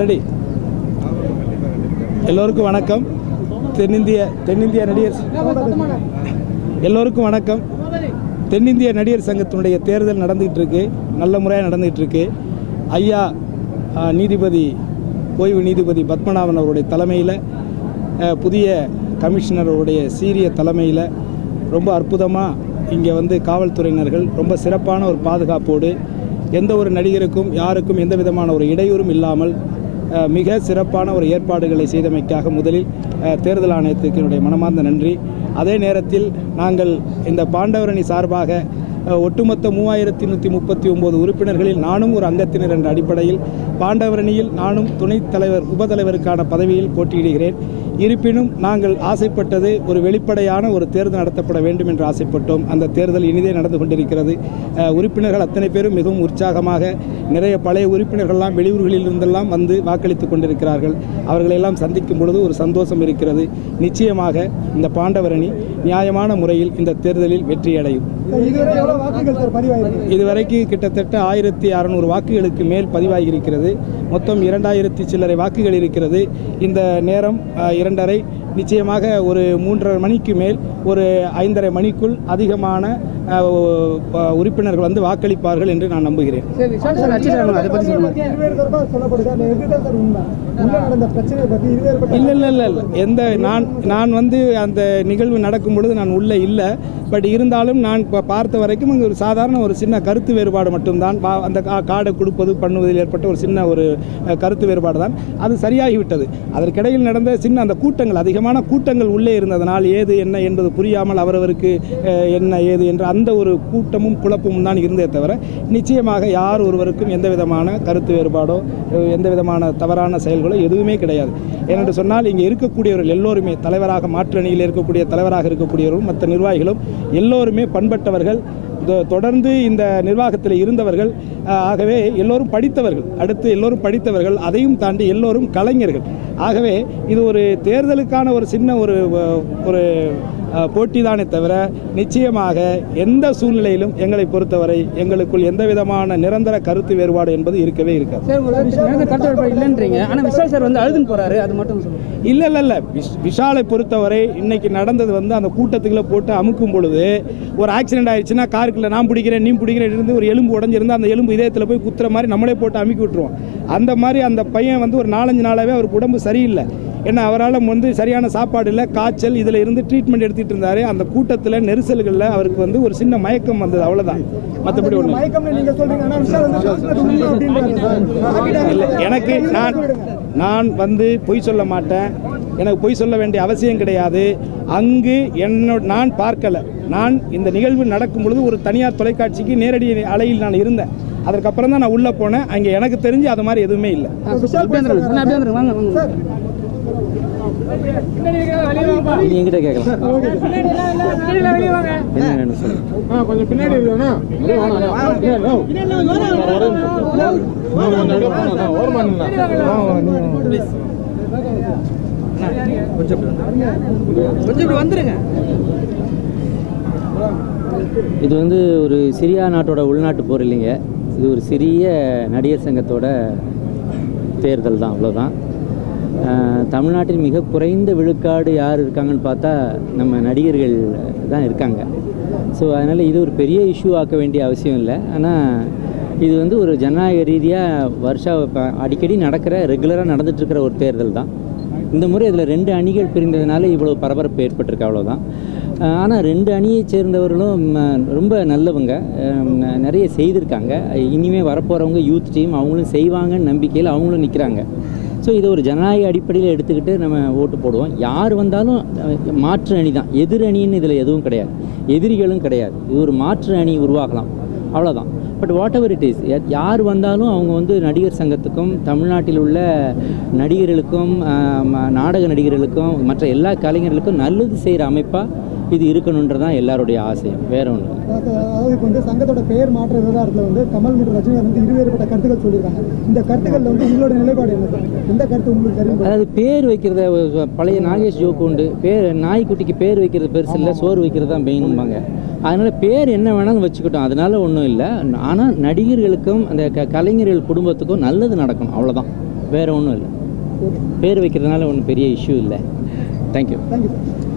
Ready. எல்லோருக்கும் வணக்கம். தென்னிந்திய நடிகர் எல்லோருக்கும் வணக்கம். தென்னிந்திய நடிகர் சங்கத்தினுடைய தேர்தல் நடந்துகிட்டு இருக்கு, நல்ல முறையாக நடந்துகிட்டு இருக்கு. ஐயா நீதிபதி, ஓய்வு நீதிபதி பத்மநாபன் அவருடைய தலைமையில், புதிய கமிஷனருடைய சீரிய தலைமையில் ரொம்ப அற்புதமாக இங்கே வந்து காவல்துறையினர்கள் ரொம்ப சிறப்பான ஒரு பாதுகாப்போடு எந்த ஒரு நடிகருக்கும் யாருக்கும் எந்த விதமான ஒரு இடையூறும் இல்லாமல் மிக சிறப்பான ஒரு ஏற்பாடுகளை செய்தமைக்காக முதலில் தேர்தல் ஆணையத்துக்கு என்னுடைய மனமார்ந்த நன்றி. அதே நேரத்தில் நாங்கள் இந்த பாண்டவரணி சார்பாக ஒட்டுமொத்த 3139 உறுப்பினர்களில் நானும் ஒரு அங்கத்தினர் என்ற அடிப்படையில் பாண்டவரணியில் நானும் துணைத் தலைவர் உபதலைவருக்கான பதவியில் போட்டியிடுகிறேன். இருப்பினும் நாங்கள் ஆசைப்பட்டது ஒரு வெளிப்படையான ஒரு தேர்தல் நடத்தப்பட வேண்டும் என்று ஆசைப்பட்டோம். அந்த தேர்தல் இனிதே நடந்து கொண்டிருக்கிறது. உறுப்பினர்கள் அத்தனை பேரும் மிகவும் உற்சாகமாக, நிறைய பழைய உறுப்பினர்கள்லாம் வெளியூர்களில் இருந்தெல்லாம் வந்து வாக்களித்துக் கொண்டிருக்கிறார்கள். அவர்களெல்லாம் சந்திக்கும் பொழுது ஒரு சந்தோஷம் இருக்கிறது. நிச்சயமாக இந்த பாண்டவரணி நியாயமான முறையில் இந்த தேர்தலில் வெற்றியடையும். இதுவரைக்கு கிட்டத்தட்ட 1600 வாக்குகளுக்கு மேல் பதிவாகியிருக்கிறது. மொத்தம் 2000 சில்லறை வாக்குகள் இருக்கிறது. இந்த நேரம் 2:30, நிச்சயமாக ஒரு 3:30 மணிக்கு மேல் ஒரு 5:30 மணிக்குள் அதிகமான உறுப்பினர்கள் வந்து வாக்களிப்பார்கள் என்று நான் நம்புகிறேன். இல்லை எந்த நான் வந்து அந்த நிகழ்வு நடக்கும் பொழுது நான் உள்ளே இல்லை. பட் இருந்தாலும் நான் இப்போ பார்த்த வரைக்கும் அங்கே ஒரு சாதாரண ஒரு சின்ன கருத்து வேறுபாடு மட்டும்தான். அந்த கார்டை கொடுப்பது பண்ணுவதில் ஏற்பட்ட ஒரு சின்ன ஒரு கருத்து வேறுபாடு தான். அது சரியாகிவிட்டது. அதற்கிடையில் நடந்த சின்ன அந்த கூட்டங்கள், அதிகமான கூட்டங்கள் உள்ளே இருந்ததனால் ஏது என்ன என்பது புரியாமல் அவரவருக்கு என்ன ஏது என்ற அந்த ஒரு கூட்டமும் குழப்பமும் தான் இருந்தே தவிர நிச்சயமாக யார் ஒருவருக்கும் எந்த விதமான கருத்து வேறுபாடோ எந்த விதமான தவறான செயல்களோ எதுவுமே கிடையாது. ஏனென்று சொன்னால் இங்கே இருக்கக்கூடியவர்கள் எல்லோருமே தலைவராக, மாற்று அணியில் இருக்கக்கூடிய தலைவராக இருக்கக்கூடியவர்களும் மற்ற நிர்வாகிகளும் எல்லோருமே பண்பட்டவர்கள், தொடர்ந்து இந்த நிர்வாகத்தில் இருந்தவர்கள். ஆகவே எல்லோரும் படித்தவர்கள், அடுத்து எல்லோரும் படித்தவர்கள், அதையும் தாண்டி எல்லோரும் கலைஞர்கள். ஆகவே இது ஒரு தேர்தலுக்கான ஒரு சின்ன ஒரு போட்டிதானே தவிர நிச்சயமாக எந்த சூழ்நிலையிலும் எங்களை பொறுத்தவரை எங்களுக்குள் எந்த விதமான நிரந்தர கருத்து வேறுபாடு என்பது இருக்கவே இருக்காது. இல்லை விஷாலை பொறுத்தவரை இன்னைக்கு நடந்தது வந்து அந்த கூட்டத்துக்குள்ள போட்டு அமுக்கும் பொழுது ஒரு ஆக்சிடென்ட் ஆயிடுச்சுன்னா காருக்குள்ள நான் பிடிக்கிறேன் நீ பிடிக்கிறேன் இருந்து ஒரு எலும்பு உடஞ்சிருந்தா அந்த எலும்பு இதயத்தில் போய் குத்துற மாதிரி நம்மளே போட்டு அமுக்கி விட்டுருவோம். அந்த மாதிரி அந்த பையன் வந்து ஒரு 4-5 நாளாகவே அவருக்கு உடம்பு சரியில்லை. ஏன்னா அவரால் வந்து சரியான சாப்பாடு இல்லை, காய்ச்சல், இதில் இருந்து ட்ரீட்மெண்ட் எடுத்துகிட்டு இருந்தார். அந்த கூட்டத்தில் நெரிசல்களில் அவருக்கு வந்து ஒரு சின்ன மயக்கம் வந்தது, அவ்வளோதான். மற்றபடி ஒன்று இல்லை. எனக்கு நான் வந்து பொய் சொல்ல மாட்டேன். எனக்கு பொய் சொல்ல வேண்டிய அவசியம் கிடையாது. அங்கு நான் பார்க்கலை. நான் இந்த நிகழ்வு நடக்கும் பொழுது ஒரு தனியார் தொலைக்காட்சிக்கு நேரடி அலையில் நான் இருந்தேன். அதற்கப்புறம் தான் நான் உள்ளே போனேன். அங்கே எனக்கு தெரிஞ்சு அது மாதிரி எதுவுமே இல்லை. என்கிட்ட கேட்கலாம். கொஞ்சம் பின்னாடி வந்துருங்க. இது வந்து ஒரு சிரியா நாட்டோட உள்நாட்டு போர் இல்லைங்க. இது ஒரு சிறிய நடிகர் சங்கத்தோட தேர்தல் தான், அவ்வளோதான். தமிழ்நாட்டில் மிக குறைந்த விழுக்காடு யார் இருக்காங்கன்னு பார்த்தா நம்ம நடிகர்கள் தான் இருக்காங்க. ஸோ அதனால் இது ஒரு பெரிய இஷ்யூ ஆக்க வேண்டிய அவசியம் இல்லை. ஆனால் இது வந்து ஒரு ஜனநாயக ரீதியாக அடிக்கடி நடக்கிற, ரெகுலராக நடந்துகிட்ருக்கிற ஒரு தேர்தல் தான். இந்த முறை இதில் 2 அணிகள் பிரிந்ததுனால இவ்வளோ பரபரப்பு ஏற்பட்டிருக்கு, அவ்வளோதான். ஆனால் 2 அணியை சேர்ந்தவர்களும் ரொம்ப நல்லவங்க, நிறைய செய்திருக்காங்க. இனிமேல் வரப்போகிறவங்க யூத் டீம், அவங்களும் செய்வாங்கன்னு நம்பிக்கையில் அவங்களும் நிற்கிறாங்க. ஸோ இதை ஒரு ஜனநாயக அடிப்படையில் எடுத்துக்கிட்டு நம்ம ஓட்டு போடுவோம். யார் வந்தாலும் மாற்று அணி தான், எதிர் அணின்னு இதில் எதுவும் கிடையாது, எதிரிகளும் கிடையாது. இது ஒரு மாற்று அணி உருவாகலாம், அவ்வளோதான். But what ever it is, யார் வந்தாலும் அவங்க வந்து நடிகர் சங்கத்துக்கும் தமிழ்நாட்டில் உள்ள நடிகர்களுக்கும் நாடக நடிகர்களுக்கும் மற்ற எல்லா கலைஞர்களுக்கும் நல்லது செய்கிற அமைப்பாக இது இருக்கணுன்றதான் எல்லாருடைய ஆசையும், வேற ஒன்று. அதாவது இப்போ வந்து சங்கத்தோட பெயர் மாற்ற விவகாரத்தில் வந்து கமல் மற்றும் ரஜினிகாந்த் வந்து இருவேறுபட்ட கருத்துக்கள் சொல்லியிருக்காங்க. இந்த கருத்துக்களில் வந்து உங்களோட நிலைப்பாடு என்ன சார்? எந்த கருத்து உங்களுக்கு தெரியும்? அதாவது பேர் வைக்கிறத பழைய நாகேஷ் ஜோக்கு உண்டு, பேர் நாய்க்குட்டிக்கு பேர் வைக்கிறது பெருசு இல்லை, சோறு வைக்கிறது தான் மெயின்பாங்க. அதனால் பேர் என்ன வேணாலும் வச்சுக்கிட்டோம், அதனால ஒன்றும் இல்லை. ஆனால் நடிகர்களுக்கும் அந்த கலைஞர்கள் குடும்பத்துக்கும் நல்லது நடக்கணும், அவ்வளோதான், வேறு ஒன்றும் இல்லை. பேர் வைக்கிறதுனால ஒன்றும் பெரிய இஷ்யூ இல்லை. தேங்க்யூ. Thank you sir.